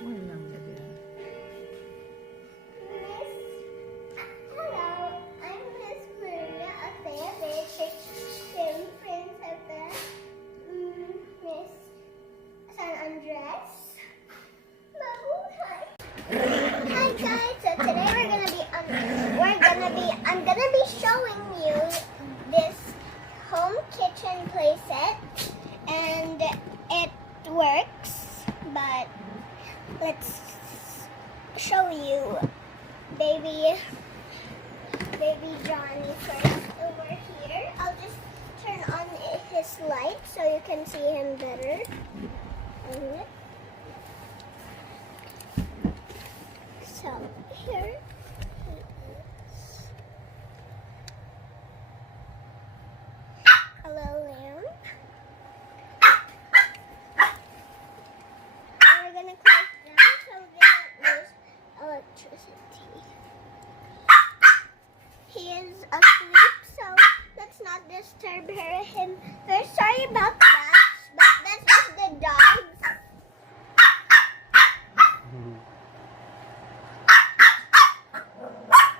Walang gabi. Hello, I'm Miss Maria, a favorite Kim Principal, Miss San Andres. Hi guys, so today I'm gonna be showing you this home kitchen playset, and it works, but let's show you baby Johnny first over here. I'll just turn on his light so you can see him better. So here he is. A little lamp. And we're gonna close down so we don't lose electricity. He is asleep, so let's not disturb him. We're sorry about that, but that's just the dogs.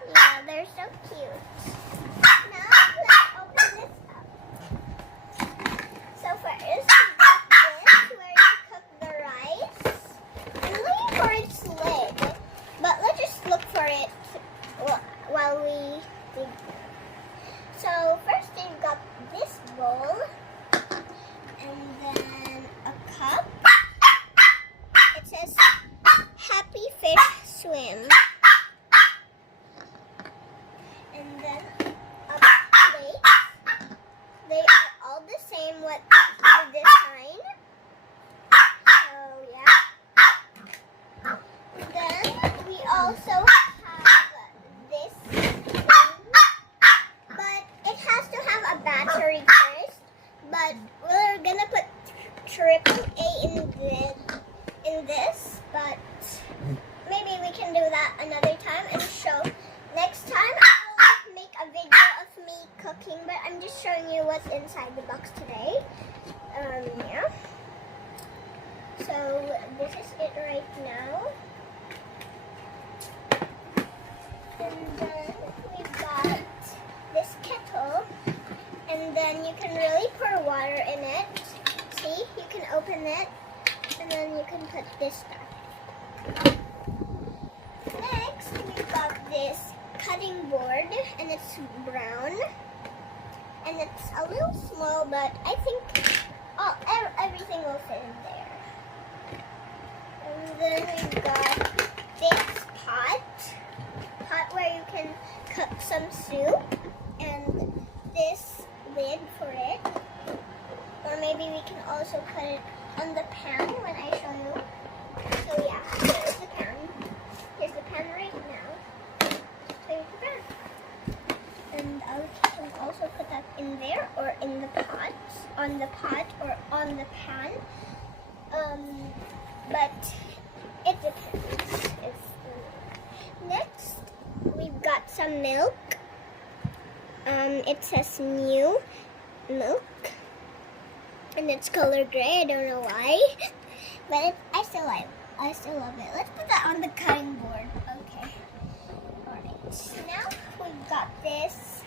Yeah, they're so cute. Now let's open this up. So first we got this where you cook the rice. I'm looking for its lid, but let's just look for it while we dig. So first you've got this bowl, and then a cup. It says Happy Fish Swim. And then a plate. They are all the same with the design. So yeah. Then we also have this thing, but it has to have a battery first. But we're gonna put AAA in this, but maybe we can do that another time and show. Next time I'll make a video of me cooking, but I'm just showing you what's inside the box today. Yeah. So this is it right now. And then we've got this kettle, and then you can really pour water in it. See, you can open it, and then you can put this back. Next, we've got this cutting board, and it's brown, and it's a little small, but I think everything will fit in there. And then we've got this pot where you can cook some soup, and this lid for it. Or maybe we can also put it on the pan when I show you. So yeah, here's the pan. Here's the pan right now. Here's the pan. And I can also put that in there or in the pot, on the pot or on the pan. But it depends. Next, we've got some milk. It says new milk, and it's color gray. I don't know why, but I still love it. Let's put that on the cutting board. Okay. Alright. Now we've got this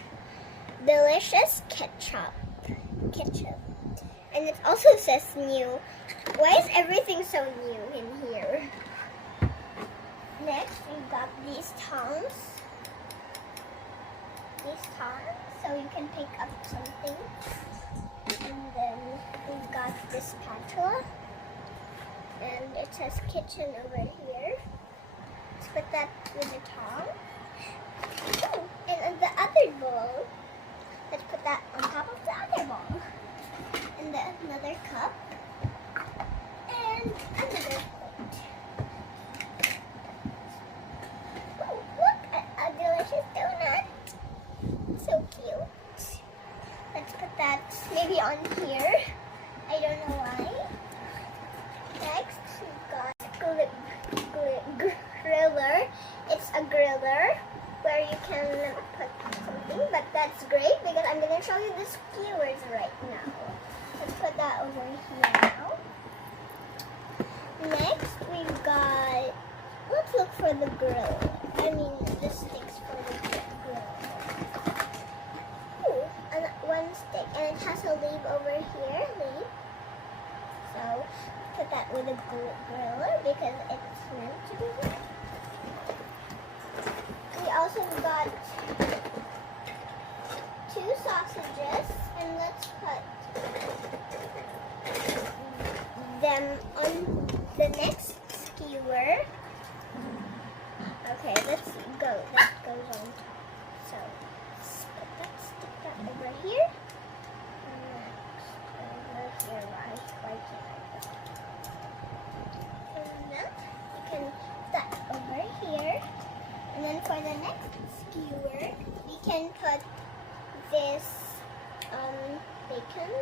delicious ketchup. And it also says new. Why is everything so new in here? Next, we've got these tongs. So you can pick up something. And then we've got this spatula. And it says kitchen over here. Let's put that with the tong. Oh, and the other bowl, let's put that on top of the other bowl. And then another cup. And another plate. Oh, look, a delicious donut. So cute. Let's put that maybe on here. I don't know why. Next, we've got griller. It's a griller where you can put something, but that's great because I'm going to show you the skewers right now. Let's put that over here now. Next, we've got, let's look for the grill. I mean, the sticks for the grill. Ooh, and one stick. And it has a leaf over here, leaf. So, put that with a griller because it's meant to be there. We also got 2 sausages, and let's put them on the next skewer. Okay, let's go. That goes on top. So, stick that over here. Next, over here, right here. And then you can put that over here. And then for the next skewer, we can put this bacon.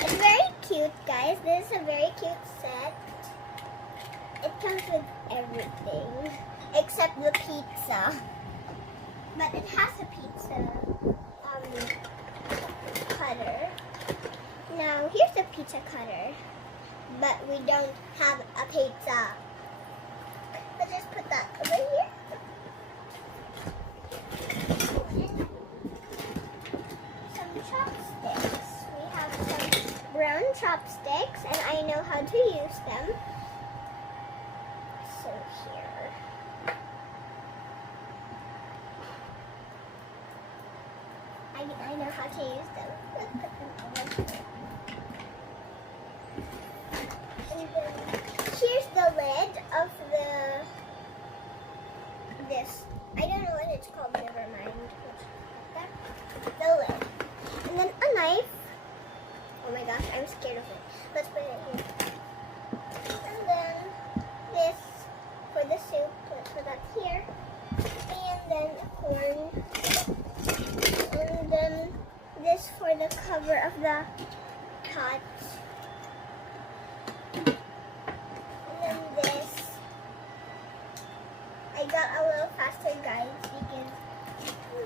It's very cute, guys. This is a very cute set. It comes with everything except the pizza. But it has a pizza cutter. Now, here's a pizza cutter. But we don't have a pizza. Let's just put that over here. Some chopsticks. We have some brown chopsticks, and I know how to use them. So here. I know how to use them. Let's put them over here. Here's the lid of this. I don't know what it's called, never mind. The lid. And then a knife. Oh my gosh, I'm scared of it. Let's put it here. And then this for the soup. Let's put that here. And then corn. And then this for the cover of the pot. I got a little faster, guys, because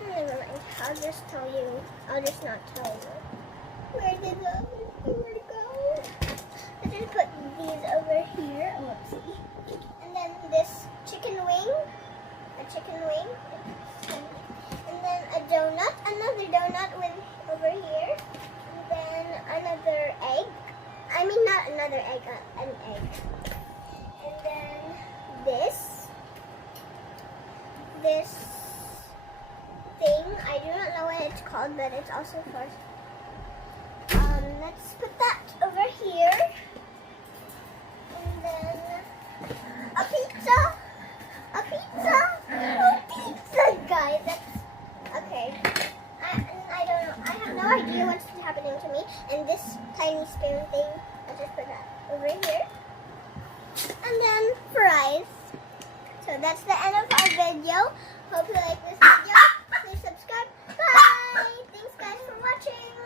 never mind. I'll just tell you. I'll just not tell you. Where did the other skewer go? Let's just put these over here. Whoopsie. And then this chicken wing. A chicken wing. And then a donut. Another donut with over here. And then another egg. I mean, not another egg. An egg. And then this thing, I do not know what it's called, but it's also for, let's put that over here, and then a pizza, guys, that's, okay, I don't know, I have no idea what's happening to me, and this tiny spoon thing, I'll just put that over here, and then fries. So that's the end of our video. Hope you like this video. Please subscribe. Bye. Thanks guys for watching.